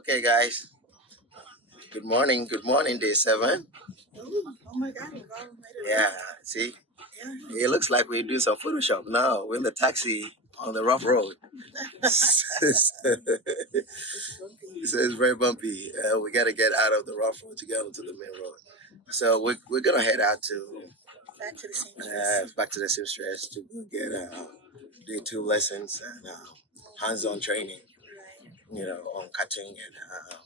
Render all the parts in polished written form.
Okay, guys. Good morning. Good morning, day 7. Oh my God, we've all made it. Yeah, see, Yeah. it looks like we do some Photoshop now. We're in the taxi on the rough road. It's bumpy. So it's very bumpy. We got to get out of the rough road to get onto the main road. So we're going to head out to Back to the seamstress. back to the seamstress to go get day 2 lessons and hands-on training, Right. on cutting and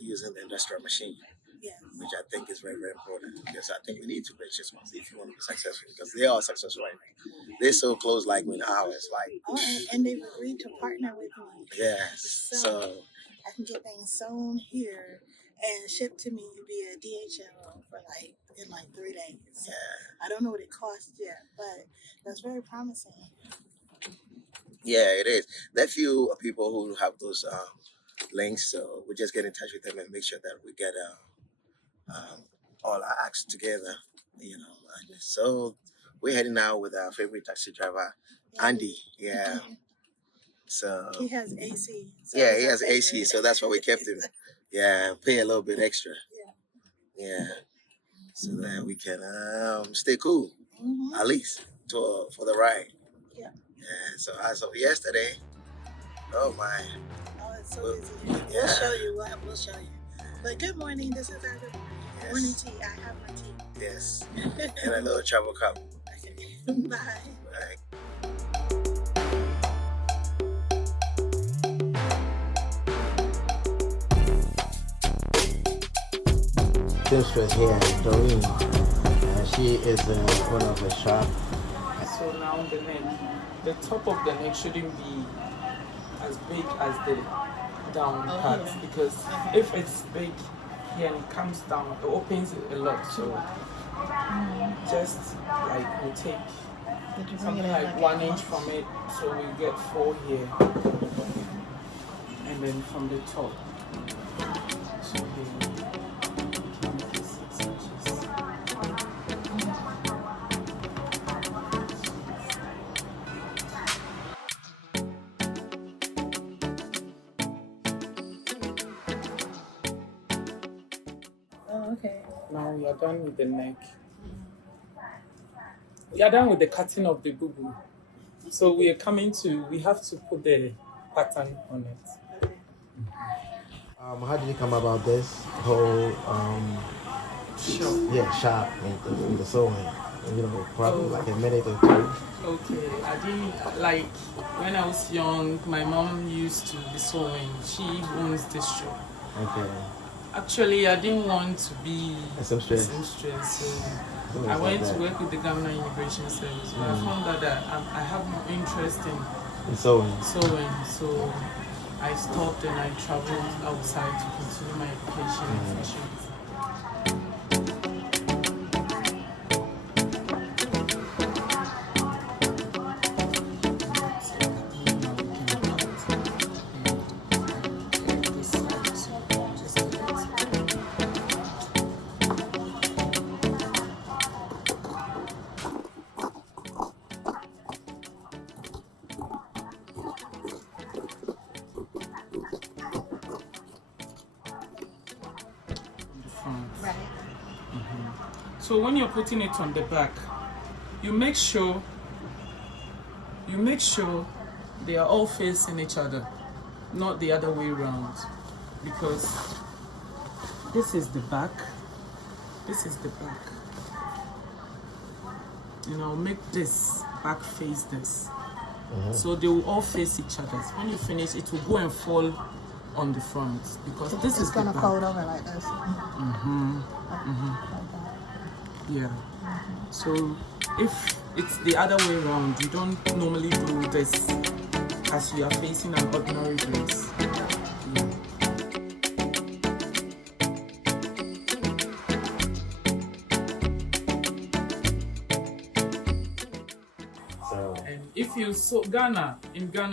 using the industrial machine, Yeah. which I think is very, very important because I think we need to reach this ones if you want to be successful because they are successful right now. They're so close, like with ours, like Oh, and they've agreed to partner with me. yes. So So I can get things sewn here and shipped to me via DHL for in 3 days. yeah, I don't know what it costs yet, but that's very promising. yeah, it is. There are few people who have those links, so we just get in touch with them and make sure that we get all our acts together. And so we're heading out with our favorite taxi driver, Andy. Yeah. So He has AC. So yeah, he's he our has AC, favorite. so that's why we kept him. Yeah, pay a little bit extra. Yeah. Yeah, so that we can stay cool Mm-hmm. at least for the ride. Yeah. And so as of yesterday, oh my, Oh, it's so Well, busy. We'll yeah. show you what we'll show you. But good morning. This is our morning yes, tea. I have my tea. yes, and a little travel cup. Okay. Bye. Right. seamstress here, Doreen. She is the owner of the shop. So now the top of the neck shouldn't be as big as the down part because if it's big here and it comes down, it opens it a lot. So just like we take something like 1 inch from it, so we get 4 here, and then from the top. So here. 6 inches. Oh, okay. Now we are done with the neck. We are done with the cutting of the boo-boo. So we have to put the pattern on it. How did you come about this whole Sure. shop and the sewing? Probably like a minute or two. Okay. I didn't like when I was young, my mom used to be sewing. She owns this shop. Okay. Actually, I didn't want to be A seamstress. so I went to work with the Ghana Immigration Service, but I found out that I have more interest in And sewing. sewing, so I stopped and I traveled outside to continue my education in fashion design. Right. So when you're putting it on the back, you make sure they are all facing each other, not the other way around, because this is the back, this is the back. Make this back face this. So they will all face each other. When you finish, it will go and fall on the front because this is the gonna back. fold over like this. Yeah. So if it's the other way around, you don't normally do this as you are facing an ordinary dress. Yeah. So And if you sew in Ghana,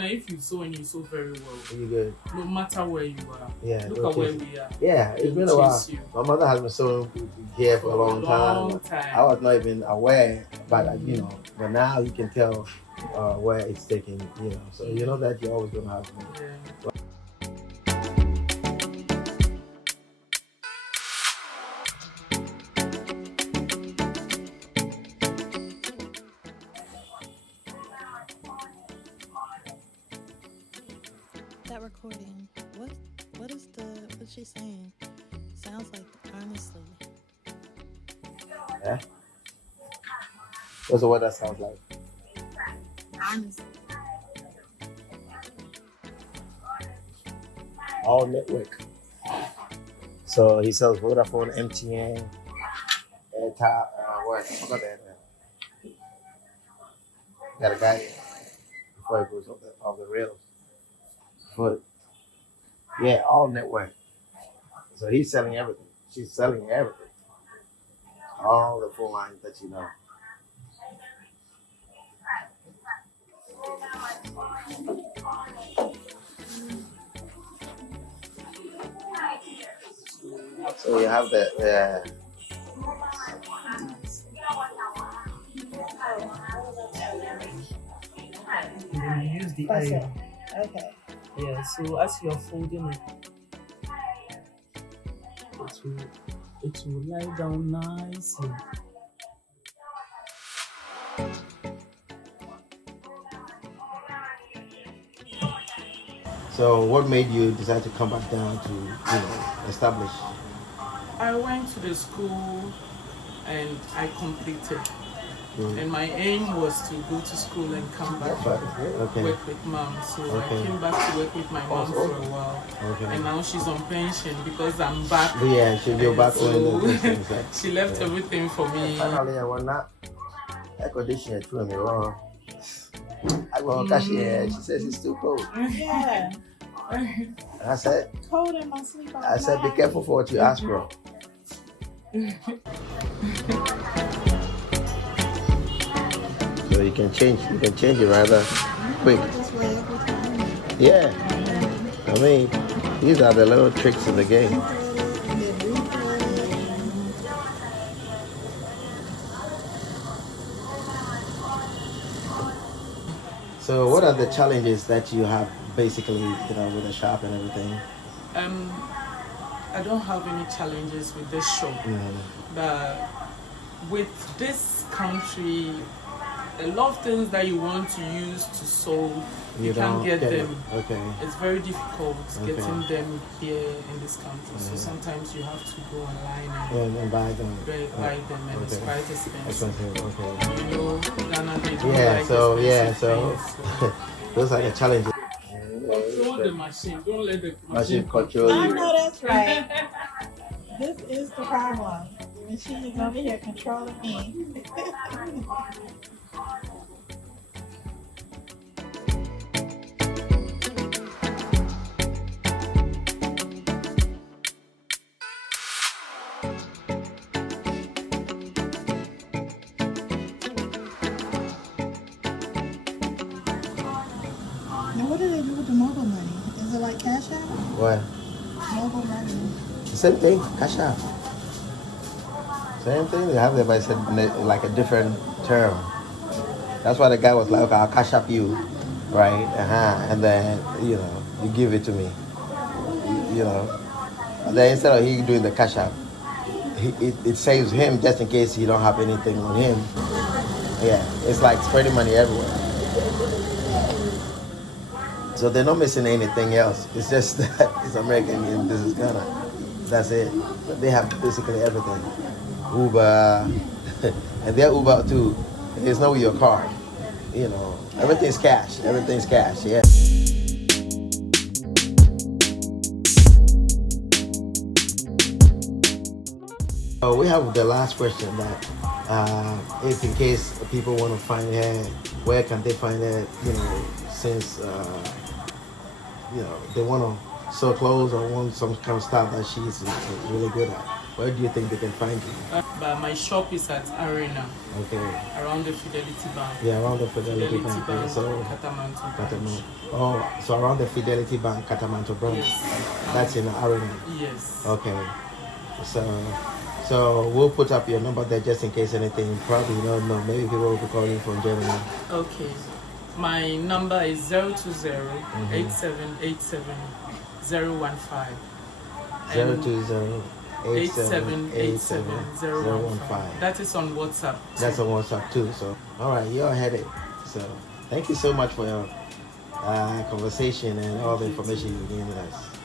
if you sew and you sew very well, you good. no matter where you are, Yeah. look no at where kidding. we are. Yeah, it's They been will a while. chase you. My mother has been sewing here for a long Long time. time. I was not even aware, but but now you can tell where it's taking. So you know that you're always gonna have me. Yeah. recording. What is what's she saying? Sounds like honestly. Yeah. What's what that sounds like? Honestly. All network. So he sells Vodafone, MTN, Airtime, what? I forgot that. Got a guy before he goes off the rails. But yeah, all network. So he's selling everything. She's selling everything. All the phone lines that you know. So you have the And you use the That's iron. Okay. Yeah, so as you're folding it, it will lie down nicely. So what made you decide to come back down to establish? I went to the school and I completed. And my aim was to go to school and come back to work with mom. So I came back to work with my mom for a while. And now she's on pension because I'm back. Yeah, she'll be back so she left everything for me. Finally, I want that. I got this shit to me. I go cash here. She says it's too cold. Yeah. And I said, Cold in my sleep. I said, be careful for what you ask for. So you can change it rather quick. Yeah. I mean, these are the little tricks in the game. So what are the challenges that you have basically, with the shop and everything? I don't have any challenges with this shop. But with this country, a lot of things that you want to use to solve, you can't get them. It's very difficult getting them here in this country. So sometimes you have to go online and buy them. And it's quite expensive. You know, Ghana, they don't like so those are the challenges. Control the machine. Don't let the Machine control I you. know that's right. This is the problem. The machine is over here controlling me. Now, what do they do with the mobile money? Is it like Cash App? What? Mobile money. Same thing, cash out. Same thing. They have it, but it's like a different term. That's why the guy was like, okay, I'll cash up you, right? And then you give it to me. And then instead of he doing the cash up, it saves him just in case he don't have anything on him. Yeah, it's like spreading money everywhere. So they're not missing anything else. It's just that it's American and this is Ghana. That's it. But they have basically everything. Uber, and their Uber too. It's not with your card. Everything's cash. Everything's cash. Yeah. So we have the last question that, if in case people want to find her, where can they find her? Since they want to sew clothes or want some kind of stuff that she's really good at. Where do you think they can find you? But my shop is at Arena. Okay. Around the Fidelity Bank. Yeah, around the Fidelity Bank. So, Kantamanto. Oh, so around the Fidelity Bank, Kantamanto branch. Yes. That's in Arena. Yes. Okay. So we'll put up your number there just in case anything. You probably don't know. Maybe people will be calling from Germany. Okay. My number is 020-8787-015. 020-8787-015. That is on WhatsApp. That's on WhatsApp too. So, all right, you're headed. So, thank you so much for conversation and all the information you've given us.